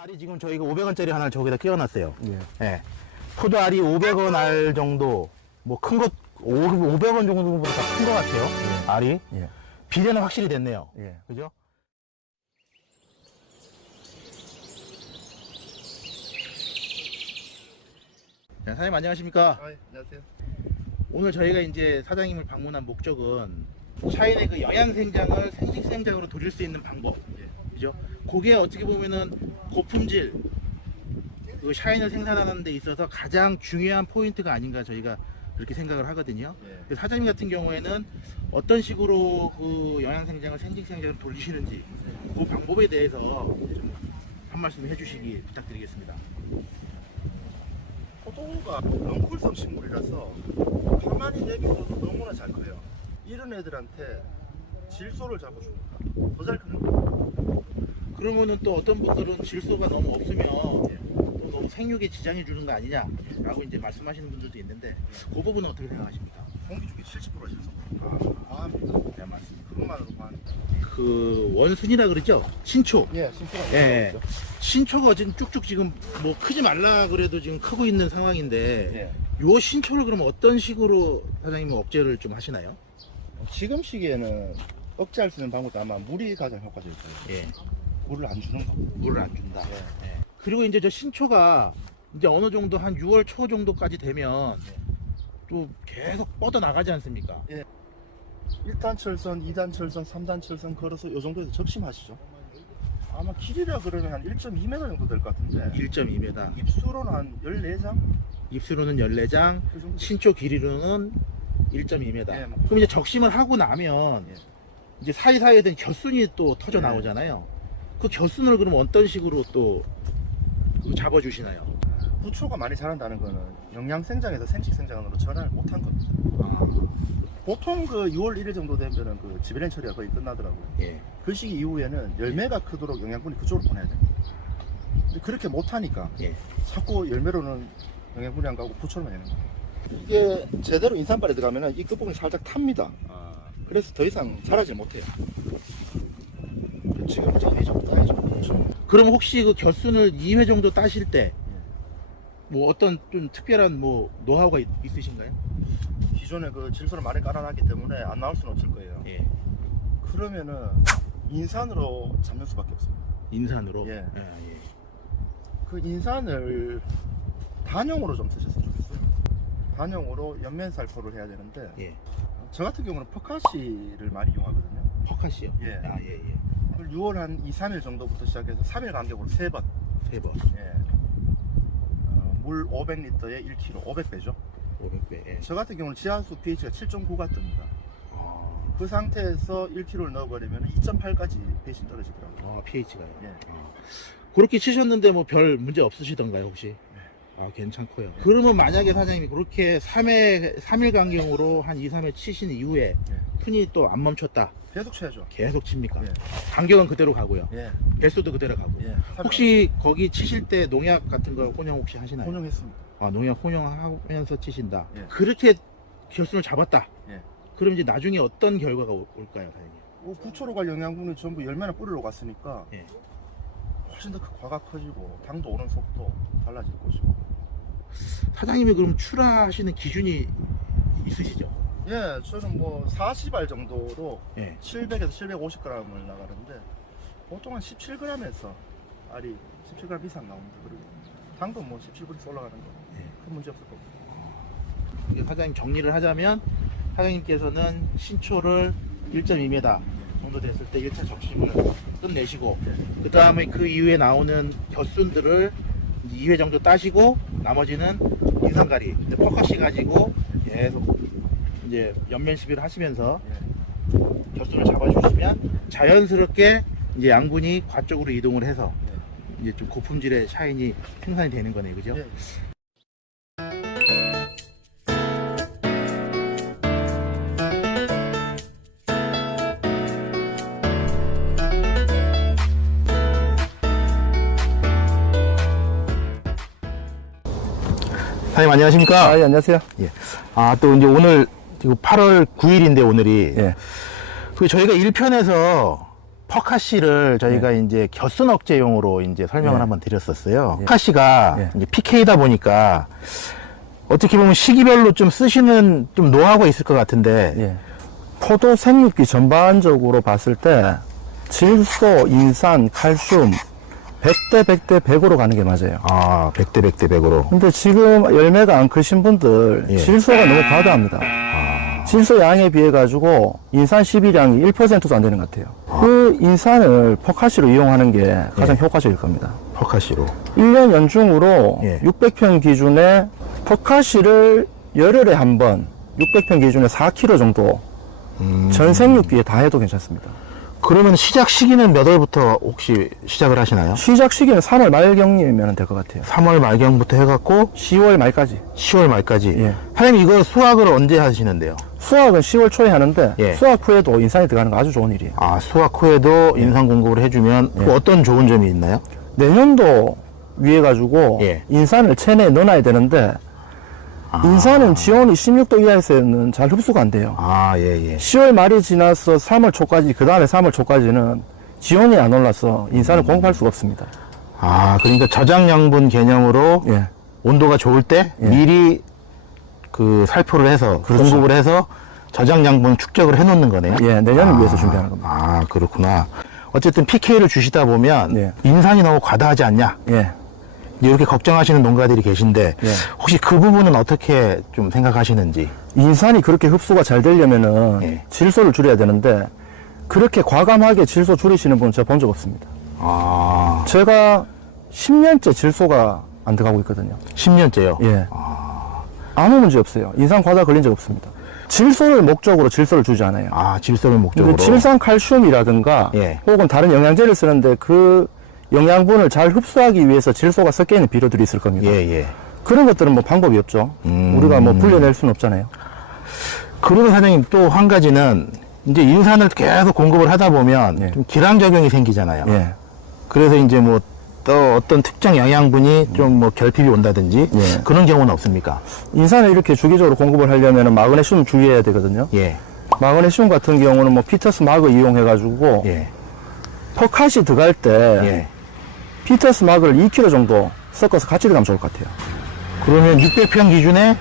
알이 지금 저희가 500원짜리 하나를 저기다 끼워놨어요. 예. 예. 포도 알이 500원 알 정도, 뭐 큰 것, 500원 정도보다 큰 것 같아요. 예. 알이. 예. 비례는 확실히 됐네요. 예. 그죠? 자, 사장님 안녕하십니까? 아, 안녕하세요. 오늘 저희가 이제 사장님을 방문한 목적은 샤인의 그 영양생장을 생식생장으로 돌릴 수 있는 방법. 그죠? 그게 어떻게 보면은 고품질 그 샤인을 생산하는 데 있어서 가장 중요한 포인트가 아닌가 저희가 그렇게 생각을 하거든요. 그래서 사장님 같은 경우에는 어떤 식으로 그 영양생장을 생식생장으로 돌리시는지 그 방법에 대해서 좀 한 말씀 해주시기 부탁드리겠습니다. 포도가 넝쿨성 식물이라서 가만히 내비둬도 너무나 잘 커요. 이런 애들한테 질소를 잡아줍니다. 더 잘 크는 거예요. 그러면은 또 어떤 분들은 질소가 너무 없으면 또 너무 생육에 지장이 주는 거 아니냐라고 이제 말씀하시는 분들도 있는데 그 부분은 어떻게 생각하십니까? 공기 중에 70% 질소. 과합니다. 네, 맞습니다. 그것만으로 과합니다. 그 원순이라 그러죠? 신초. 예, 심플하게. 예. 신초가 지금 쭉쭉 지금 뭐 크지 말라 그래도 지금 크고 있는 상황인데 예. 요 신초를 그러면 어떤 식으로 사장님은 억제를 좀 하시나요? 지금 시기에는 억제할 수 있는 방법도 아마 물이 가장 효과적일 거예요. 예. 물을 안 주는 거. 물을 안 준다. 예. 예. 그리고 이제 저 신초가 이제 어느 정도 한 6월 초 정도까지 되면 또 계속 뻗어 나가지 않습니까? 1단 철선, 2단 철선, 3단 철선 걸어서 요 정도에서 적심하시죠. 아마 길이라 그러면 한 1.2m 정도 될 것 같은데 1.2m. 입수로는 한 14장? 입수로는 14장, 그 정도. 신초 길이로는 1.2m. 예, 뭐. 그럼 이제 적심을 하고 나면 예. 이제 사이사이에 된 곁순이 또 터져 예. 나오잖아요. 그 곁순을 그럼 어떤 식으로 또 잡아주시나요? 부초가 많이 자란다는 거는 영양생장에서 생식생장으로 전환을 못한 겁니다. 보통 그 6월 1일 정도 되면은 그 지배련 처리가 거의 끝나더라고요. 예. 그 시기 이후에는 열매가 크도록 영양분이 그쪽으로 보내야 돼요. 근데 그렇게 못하니까 예. 자꾸 열매로는 영양분이 안 가고 부초로만 되는 거예요. 이게 제대로 인산발에 들어가면은 이 끝부분이 살짝 탑니다. 그래서 더 이상 자라지 못해요. 지금 좀 해줘, 따야죠. 그렇죠. 그럼 혹시 그 곁순을 2회 정도 따실 때 뭐 어떤 좀 특별한 뭐 노하우가 있으신가요? 기존에 그 질소를 많이 깔아놨기 때문에 안 나올 수는 없을 거예요. 예. 그러면은 인산으로 잡는 수밖에 없습니다. 인산으로. 예. 예. 예. 그 인산을 단용으로 좀 쓰셨으면 좋겠어요. 단용으로 연면살포를 해야 되는데 예. 저 같은 경우는 퍼카시를 많이 이용하거든요. 퍼카시요. 예. 아, 예, 예. 그걸 6월 한 2, 3일 정도부터 시작해서 3일 간격으로 3번. 3번. 예. 물 500리터에 1kg, 500배죠. 500배. 예. 저 같은 경우는 지하수 pH가 7.9가 뜹니다. 그 상태에서 1kg를 넣어버리면 2.8까지 pH이 떨어지더라고요. pH가요. 예. 그렇게 치셨는데 뭐 별 문제 없으시던가요, 혹시? 괜찮고요. 그러면 만약에 사장님이 그렇게 3일 간격으로 한 2, 3일 치신 이후에 예. 푼이 또 안 멈췄다. 계속 쳐야죠. 계속 칩니까? 예. 간격은 그대로 가고요. 예. 배수도 그대로 가고. 예. 혹시 거기 치실 때 농약 같은 거 혼용 혹시 하시나요? 혼용했습니다. 농약 혼용하면서 치신다. 예. 그렇게 결순을 잡았다. 예. 그럼 이제 나중에 어떤 결과가 올까요, 사장님? 부초로 갈 영양분이 전부 열매나 뿌리로 갔으니까 예. 훨씬 더 과가 커지고 당도 오는 속도 달라질 것이고. 사장님이 그럼 출하하시는 기준이 있으시죠? 예, 저는 뭐 40알 정도로 예. 700에서 750g을 나가는데 보통 한 17g에서 알이 17g 이상 나옵니다. 그리고 당도 뭐 17g 올라가는 거 큰 문제 없을 거고. 이게 사장님 정리를 하자면 사장님께서는 신초를 1.2m 정도 됐을 때 1차 적심을 끝내시고 그 다음에 그 이후에 나오는 곁순들을 2회 정도 따시고 나머지는 인산가리, 퍼카시 가지고 계속 이제 연면 시비를 하시면서 예. 곁순을 잡아주시면 자연스럽게 이제 양분이 과 쪽으로 이동을 해서 이제 좀 고품질의 샤인이 생산이 되는 거네요, 그죠? 예. 사장님 안녕하십니까? 예, 안녕하세요. 또 이제 오늘 지금 8월 9일인데 오늘이 예. 그 저희가 1편에서 퍼카시를 저희가 이제 겨순 억제용으로 이제 설명을 예. 한번 드렸었어요. 예. 퍼카시가 예. 이제 PK다 보니까 어떻게 보면 시기별로 좀 쓰시는 좀 노하우가 있을 것 같은데. 예. 포도 생육기 전반적으로 봤을 때 질소, 인산, 칼슘 100대 100대 100으로 가는 게 맞아요. 아, 100대 100대 100으로. 근데 지금 열매가 안 크신 분들 예. 질소가 너무 과다합니다. 질소 양에 비해 가지고 인산 11양이 1%도 안 되는 것 같아요. 그 인산을 포카시로 이용하는 게 가장 예. 효과적일 겁니다. 퍼카시로. 1년 연중으로 예. 600평 기준에 포카시를 열흘에 한 번 600평 기준에 4kg 정도 전 생육기에 다 해도 괜찮습니다. 그러면 시작 시기는 몇 월부터 혹시 시작을 하시나요? 시작 시기는 3월 말경이면 될 것 같아요. 3월 말경부터 해갖고 10월 말까지. 10월 말까지. 예. 사장님 이거 수확을 언제 하시는데요? 수확은 10월 초에 하는데 예. 수확 후에도 인산이 들어가는 거 아주 좋은 일이에요. 아, 수확 후에도 인상 공급을 해주면 그 어떤 좋은 점이 있나요? 내년도 위해 가지고 예. 인산을 체내에 넣어놔야 되는데 인산은 지온이 16도 이하에서는 잘 흡수가 안 돼요. 아, 예, 예. 10월 말이 지나서 3월 초까지, 그 다음에 3월 초까지는 지온이 안 올라서 인산을 공급할 수가 없습니다. 아, 그러니까 저장 양분 개념으로 예. 온도가 좋을 때 예. 미리 그 살포를 해서 그렇죠. 공급을 해서 저장 양분 축적을 해놓는 거네요. 예, 내년을 위해서 준비하는 겁니다. 아, 그렇구나. 어쨌든 PK를 주시다 보면 예. 인산이 너무 과다하지 않냐? 예. 이렇게 걱정하시는 농가들이 계신데 예. 혹시 그 부분은 어떻게 좀 생각하시는지? 인산이 그렇게 흡수가 잘 되려면은 예. 질소를 줄여야 되는데 그렇게 과감하게 질소 줄이시는 분은 제가 본 적 없습니다. 아, 제가 10년째 질소가 안 들어가고 있거든요. 10년째요? 예. 아무 문제 없어요. 인산 과다 걸린 적 없습니다. 질소를 목적으로 질소를 주지 않아요. 아, 질소를 목적으로. 근데 칠산 칼슘이라든가 예. 혹은 다른 영양제를 쓰는데 그 영양분을 잘 흡수하기 위해서 질소가 섞여 있는 비료들이 있을 겁니다. 예, 예. 그런 것들은 뭐 방법이 없죠. 우리가 뭐 불려낼 수는 없잖아요. 그러면 사장님 또 한 가지는 이제 인산을 계속 공급을 하다 보면 예. 좀 기량작용이 생기잖아요. 예. 그래서 이제 뭐 또 어떤 특정 영양분이 좀 뭐 결핍이 온다든지 예. 그런 경우는 없습니까? 인산을 이렇게 주기적으로 공급을 하려면 마그네슘 주의해야 되거든요. 예. 마그네슘 같은 경우는 뭐 피터스 마그 이용해가지고 예. 퍼카시 들어갈 때 예. 피터스 마그를 2kg 정도 섞어서 같이 들어가면 좋을 것 같아요. 그러면 600평 기준에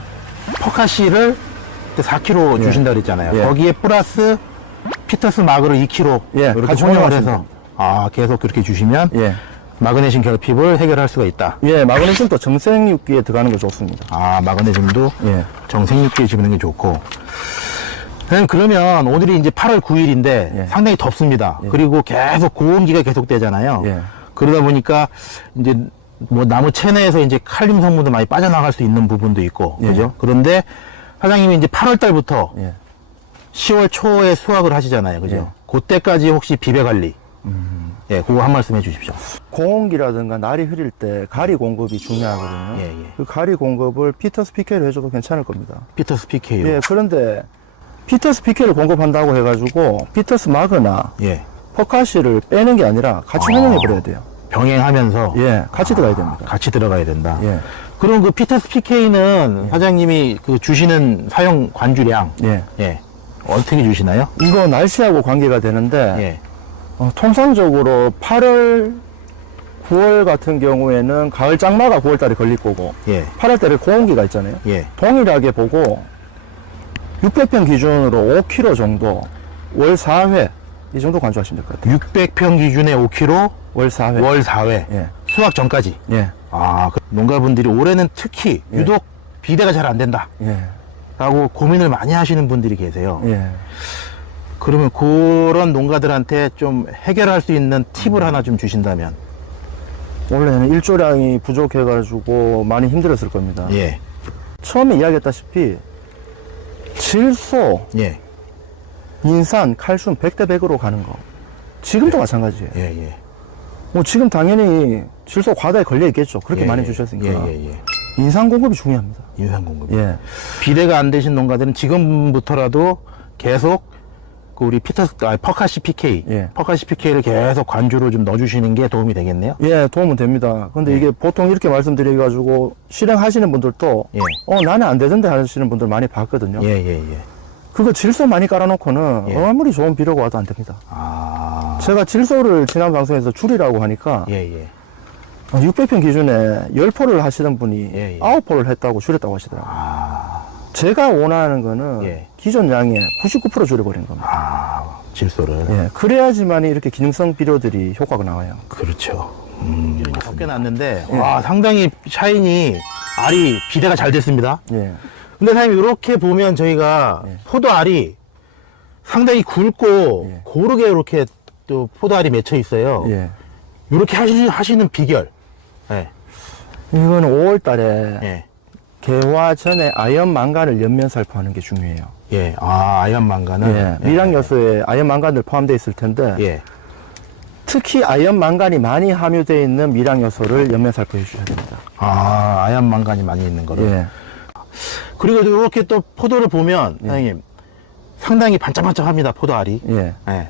퍼카시를 4kg 주신다 그랬잖아요. 예. 거기에 플러스 피터스 마그를 2kg 예, 이렇게 같이 혼용을 혼용하시면 해서 됩니다. 아, 계속 그렇게 주시면 예. 마그네슘 결핍을 해결할 수가 있다. 예, 마그네슘도 정생육기에 들어가는 게 좋습니다. 아, 마그네슘도 예. 정생육기에 집는 게 좋고. 선생님, 그러면 오늘이 이제 8월 9일인데 예. 상당히 덥습니다. 그리고 계속 고온기가 계속되잖아요. 예. 그러다 보니까 이제 뭐 나무 체내에서 이제 칼륨 성분도 많이 빠져나갈 수 있는 부분도 있고, 예. 그죠? 그런데 사장님이 이제 8월 달부터 예. 10월 초에 수확을 하시잖아요. 그죠? 그때까지 혹시 비배 관리. 예, 그거 한 말씀 해 주십시오. 고온기라든가 날이 흐릴 때 가리 공급이 중요하거든요. 예, 예. 그 가리 공급을 피터스 PK로 해줘도 괜찮을 겁니다. 피터스 PK요. 예, 그런데 피터스 PK를 공급한다고 해가지고 피터스 마그나 예. 퍼카시를 빼는 게 아니라 같이 혼용해 버려야 돼요. 병행하면서 예, 같이 들어가야 됩니다. 같이 들어가야 된다. 예, 그럼 그 피터스 PK는 사장님이 그 주시는 사용 관주량, 예. 예, 어떻게 주시나요? 이거 날씨하고 관계가 되는데 예, 통상적으로 8월, 9월 같은 경우에는 가을 장마가 9월 달에 걸릴 거고 예, 8월 달에 고온기가 있잖아요. 예. 동일하게 보고 600평 기준으로 5kg 정도 월 4회 이 정도 관주하시면 될 것 같아요. 600평 기준에 5kg, 월 4회. 월 4회, 예. 수확 전까지. 예. 아, 그 농가분들이 올해는 특히 예. 유독 비대가 잘 안 된다. 예. 라고 고민을 많이 하시는 분들이 계세요. 예. 그러면 그런 농가들한테 좀 해결할 수 있는 팁을 하나 좀 주신다면. 원래는 일조량이 부족해가지고 많이 힘들었을 겁니다. 예, 처음에 이야기했다시피 질소, 예, 인산, 칼슘 100대 100으로 가는 거. 지금도 마찬가지예요. 예, 예. 뭐 지금 당연히 질소 과다에 걸려 있겠죠. 그렇게 예, 많이 예. 주셨으니까. 예, 예, 예. 인산 공급이 중요합니다. 인산 공급. 예. 비대가 안 되신 농가들은 지금부터라도 계속 그 우리 퍼카시 PK, 예. 퍼카시 PK를 계속 관주로 좀 넣어주시는 게 도움이 되겠네요. 예, 도움은 됩니다. 근데 이게 보통 이렇게 말씀드려가지고 실행하시는 분들도 예. 나는 안 되던데 하시는 분들 많이 봤거든요. 예, 예, 예. 그거 질소 많이 깔아놓고는 예. 아무리 좋은 비료가 와도 안 됩니다. 아, 제가 질소를 지난 방송에서 줄이라고 하니까 예, 예. 600평 기준에 10포를 하시던 분이 예, 예. 9포를 했다고 줄였다고 하시더라고요. 제가 원하는 거는 예. 기존 양의 99% 줄여버린 겁니다. 아, 질소를. 예, 그래야지만 이렇게 기능성 비료들이 효과가 나와요. 그렇죠. 벗겨놨는데, 와, 상당히 샤인이 알이 비대가 잘 됐습니다. 예. 근데 사장님, 이렇게 보면 저희가 예. 포도 알이 상당히 굵고 예. 고르게 이렇게 또 포도 알이 맺혀 있어요. 예. 이렇게 하시는 비결. 예. 이건 5월 달에 예. 개화 전에 아연 망간을 연면 살포하는 게 중요해요. 예. 아, 아연 망간은. 예. 미량 요소에 아연 망간들 포함되어 있을 텐데 예. 특히 아연 망간이 많이 함유되어 있는 미량 요소를 연면 살포해 주셔야 됩니다. 아, 아연 망간이 많이 있는 거를. 예. 그리고 이렇게 또 포도를 보면, 사장님, 상당히 반짝반짝합니다, 포도 알이. 예. 예.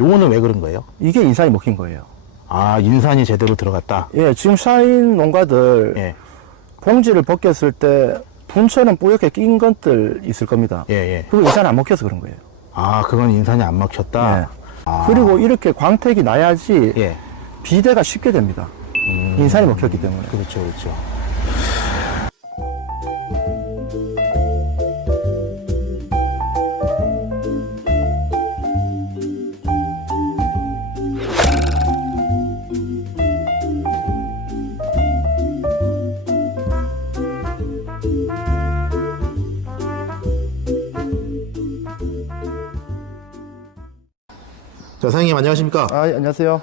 요거는 왜 그런 거예요? 이게 인산이 먹힌 거예요. 아, 인산이 제대로 들어갔다. 예, 지금 샤인 농가들 예. 봉지를 벗겼을 때 분처럼 뿌옇게 낀 것들 있을 겁니다. 예, 예. 그거 인산이 안 먹혀서 그런 거예요. 아, 그건 인산이 안 먹혔다. 예. 아. 그리고 이렇게 광택이 나야지 예. 비대가 쉽게 됩니다. 인산이 먹혔기 때문에. 그렇죠, 그렇죠. 자, 사장님 안녕하십니까? 아, 예, 안녕하세요.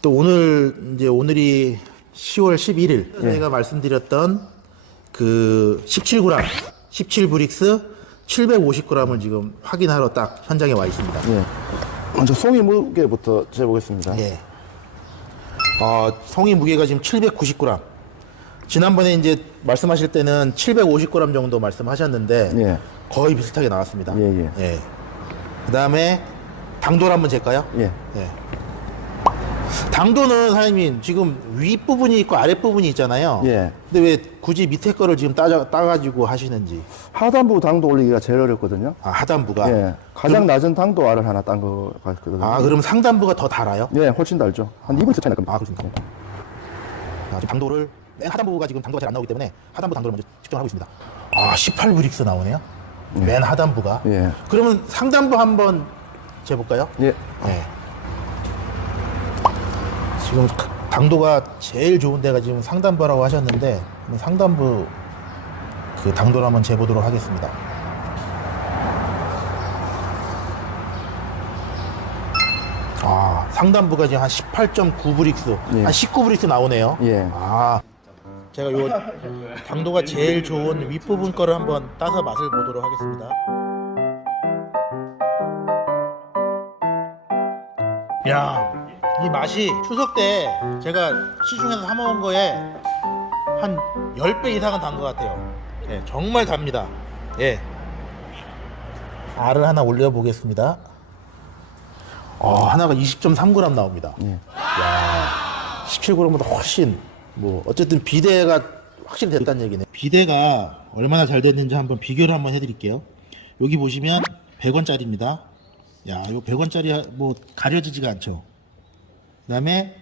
또 오늘이 10월 11일 저희가 말씀드렸던 그 17g, 17브릭스 750g을 지금 확인하러 딱 현장에 와 있습니다. 예. 먼저 송이 무게부터 재보겠습니다. 예. 송이 무게가 지금 790g. 지난번에 이제 말씀하실 때는 750g 정도 말씀하셨는데 예. 거의 비슷하게 나왔습니다. 예, 예. 그 다음에 당도를 한번 잴까요? 예. 예. 당도는 사장님 지금 윗부분이 있고 아랫부분이 있잖아요. 예. 근데 왜 굳이 밑에 거를 지금 따가지고 하시는지. 하단부 당도 올리기가 제일 어렵거든요. 아, 하단부가. 예. 가장 낮은 당도 알을 하나 딴 거 같거든요. 아, 그럼 상단부가 더 달아요? 예, 훨씬 달죠. 한 2분 차이 날 겁니다. 아, 그렇습니까? 지금 당도를 맨 하단부가 지금 당도가 잘 안 나오기 때문에 하단부 당도를 먼저 측정하고 있습니다. 아, 18브릭스 나오네요. 맨 하단부가. 예. 그러면 상단부 한번 재볼까요? 예. 네. 지금 당도가 제일 좋은 데가 지금 상단부라고 하셨는데 상단부 그 당도를 한번 재보도록 하겠습니다. 아, 상단부가 지금 한 18.9브릭스, 예. 한 19브릭스 나오네요. 예. 아, 제가 요 당도가 제일 좋은 윗부분 거를 한번 따서 맛을 보도록 하겠습니다. 야, 이 맛이 추석 때 제가 시중에서 사 먹은 거에 한 10배 이상은 단 것 같아요. 예, 정말 답니다. 예. 알을 하나 올려보겠습니다. 하나가 20.3g 나옵니다. 예. 야, 17g보다 훨씬, 어쨌든 비대가 확실히 됐다는 얘기네. 비대가 얼마나 잘 됐는지 한번 비교를 한번 해드릴게요. 여기 보시면 100원짜리입니다. 야, 요 100원짜리 가려지지가 않죠. 그 다음에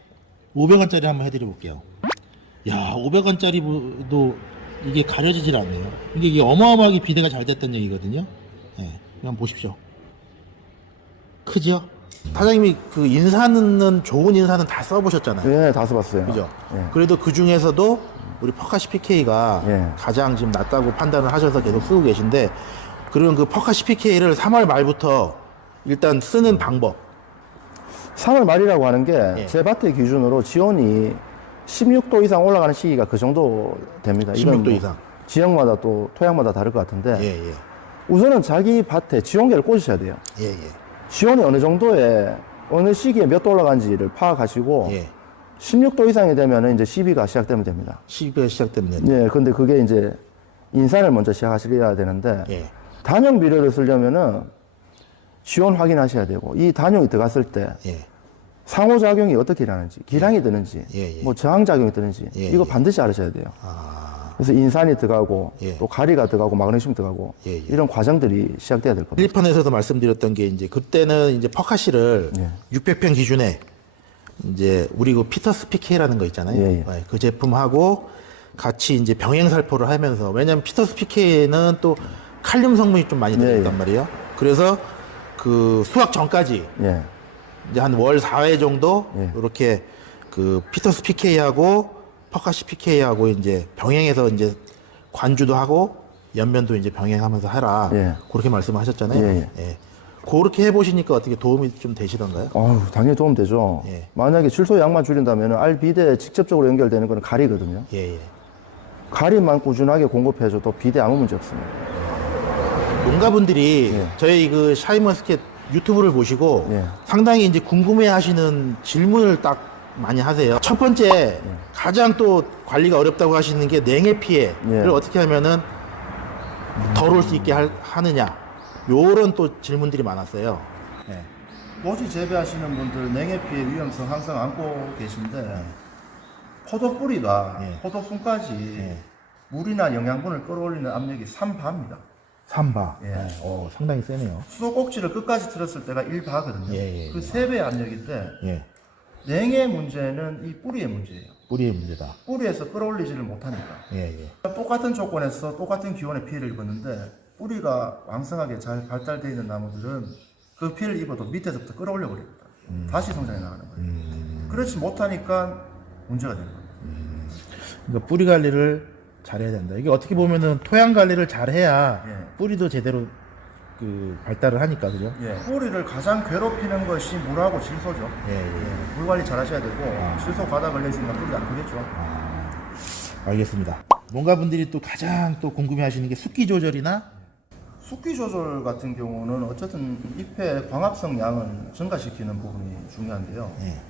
500원짜리 한번 해드려 볼게요. 야, 500원짜리도 이게 가려지질 않네요. 이게 어마어마하게 비대가 잘 됐다는 얘기거든요. 예, 한번 보십시오. 크죠? 사장님이 그 인산은 좋은 인산은 다 써보셨잖아요. 예, 다 써봤어요. 그죠? 예. 그래도 그 중에서도 우리 퍼카시 PK가 예. 가장 지금 낫다고 판단을 하셔서 계속 쓰고 계신데, 그러면 그 퍼카시 PK를 3월 말부터 일단 쓰는 방법. 3월 말이라고 하는 게 예. 제 밭의 기준으로 지온이 16도 이상 올라가는 시기가 그 정도 됩니다. 이건 16도 이상. 지역마다 또 토양마다 다를 것 같은데 예, 예. 우선은 자기 밭에 지온계를 꽂으셔야 돼요. 예, 예. 지온이 어느 정도에 어느 시기에 몇 도 올라간지를 파악하시고 예. 16도 이상이 되면 이제 시비가 시작되면 됩니다. 시비가 시작되면. 예, 근데 그게 이제 인산을 먼저 시작하셔야 되는데 예. 단용 비료를 쓰려면은 지온 확인하셔야 되고 이 단용이 들어갔을 때 예. 상호작용이 어떻게 일어나는지 기량이 드는지 예, 예. 뭐 저항작용이 드는지 예, 이거 예. 반드시 알으셔야 돼요. 그래서 인산이 들어가고 예. 또 가리가 들어가고 마그네슘 들어가고 예, 예. 이런 과정들이 시작돼야 될 겁니다. 1편에서도 말씀드렸던 게 이제 그때는 이제 퍼카시를 예. 600평 기준에 이제 우리 그 피터스 PK라는 거 있잖아요. 예, 예. 그 제품하고 같이 이제 병행 살포를 하면서 왜냐면 피터스 PK는 또 칼륨 성분이 좀 많이 들어있단 예, 예. 말이에요. 그래서 그 수확 전까지 예. 이제 한 월 4회 정도 예. 이렇게 그 피터스 PK하고 퍼카시 PK하고 이제 병행해서 이제 관주도 하고 연면도 이제 병행하면서 해라. 예. 그렇게 말씀하셨잖아요. 예, 예. 그렇게 해보시니까 어떻게 도움이 좀 되시던가요? 당연히 도움되죠. 예. 만약에 질소 양만 줄인다면 알 비대에 직접적으로 연결되는 건 가리거든요. 예, 예. 가리만 꾸준하게 공급해줘도 비대 아무 문제 없습니다. 농가분들이 예. 저희 그 샤인머스켓 유튜브를 보시고 예. 상당히 이제 궁금해하시는 질문을 딱 많이 하세요. 첫 번째 가장 또 관리가 어렵다고 하시는 게 냉해 피해를 예. 어떻게 하면은 덜 올 수 있게 하느냐 요런 또 질문들이 많았어요. 예. 노지 재배하시는 분들 냉해 피해 위험성 항상 안고 계신데 포도 뿌리가 예. 포도 순까지 예. 물이나 영양분을 끌어올리는 압력이 3바입니다. 3바. 예. 상당히 세네요. 수도 꼭지를 끝까지 틀었을 때가 1바거든요. 예, 예, 그 예. 3배의 압력인데 예. 냉해 문제는 이 뿌리의 문제예요. 뿌리의 문제다. 뿌리에서 끌어올리지를 못하니까. 예, 예. 똑같은 조건에서 똑같은 기온의 피해를 입었는데 뿌리가 왕성하게 잘 발달되어 있는 나무들은 그 피해를 입어도 밑에서부터 끌어올려 버립니다. 다시 성장해 나가는 거예요. 그렇지 못하니까 문제가 되는 거예요. 그러니까 뿌리 관리를 잘해야 된다. 이게 어떻게 보면은 토양 관리를 잘해야 예. 뿌리도 제대로 그 발달을 하니까 그죠? 뿌리를 가장 괴롭히는 것이 물하고 질소죠. 예, 예. 물 관리 잘 하셔야 되고 질소 과다 걸려있으니까 뿌리가 안 크겠죠. 알겠습니다. 농가분들이 또 가장 또 궁금해하시는 게 습기 조절이나 습기 조절 같은 경우는 어쨌든 잎의 광합성 양을 증가시키는 부분이 중요한데요. 예.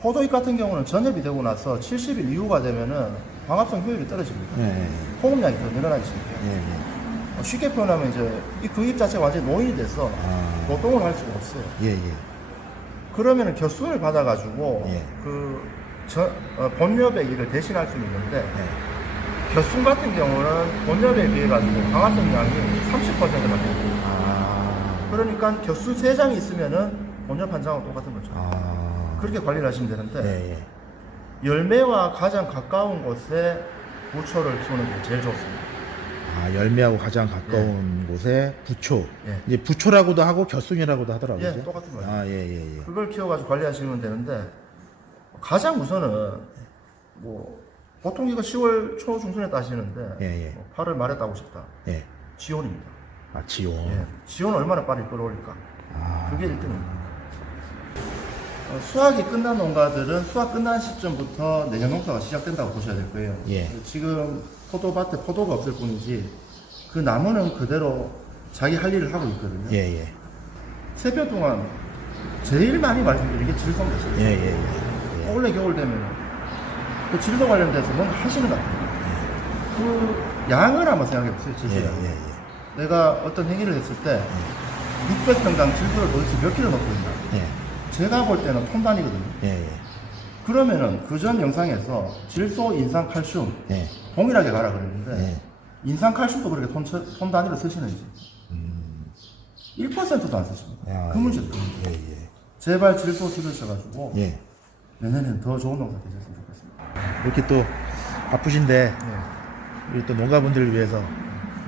포도잎 같은 경우는 전엽이 되고 나서 70일 이후가 되면은 광합성 효율이 떨어집니다. 예, 호흡량이 더 늘어나기 시작해요. 예, 예. 쉽게 표현하면 이제 그 잎 자체가 완전히 노인이 돼서 노동을 할 수가 없어요. 예, 예. 그러면은 겨순을 받아가지고 예. 본엽의 일을 대신할 수는 있는데 예. 겨순 같은 경우는 본엽에 비해 가지고 광합성 양이 30%가 됩니다. 그러니까 겨순 3장이 있으면은 본엽 한 장하고 똑같은 거죠. 그렇게 관리를 하시면 되는데 예, 예. 열매와 가장 가까운 곳에 부초를 키우는 게 제일 좋습니다. 열매하고 가장 가까운 곳에 부초. 예. 이제 부초라고도 하고 겨순이라고도 하더라고요. 예, 그죠? 똑같은 거예요. 예, 예, 예. 그걸 키워가지고 관리하시면 되는데 가장 우선은 뭐 보통 이거 10월 초 중순에 따시는데 예, 예. 뭐 8월 말에 따고 싶다. 예. 지온입니다. 지온. 예. 지온을 얼마나 빨리 끌어올릴까. 그게 1등입니다. 수확이 끝난 농가들은 수확 끝난 시점부터 내년 농사가 시작된다고 보셔야 될 거예요. 예. 지금 포도밭에 포도가 없을 뿐이지 그 나무는 그대로 자기 할 일을 하고 있거든요. 예, 예. 3배 동안 제일 많이 말씀드린 게 질소입니다. 예, 예, 예. 올해 겨울 되면 그 질소 관련돼서 뭔가 하시는 것 같아요. 그 양을 한번 생각해 보세요. 질소 예, 양. 예, 예. 내가 어떤 행위를 했을 때 600평당 질소를 도대체 몇 킬로 넣고 있나? 예. 제가 볼 때는 톤 단위거든요. 예, 예. 그러면은 그 전 영상에서 질소, 인산, 칼슘 예. 동일하게 가라 그랬는데 예. 인산, 칼슘도 그렇게 톤 단위로 쓰시는지 1%도 안 쓰십니다. 야, 그 문제도 예, 예. 제발 질소 줄이셔가지고 예. 내년에는 더 좋은 농사 되셨으면 좋겠습니다. 이렇게 또 바쁘신데 예. 우리 또 농가분들을 위해서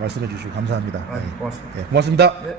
말씀해 주시고 감사합니다. 고맙습니다. 예, 고맙습니다. 예.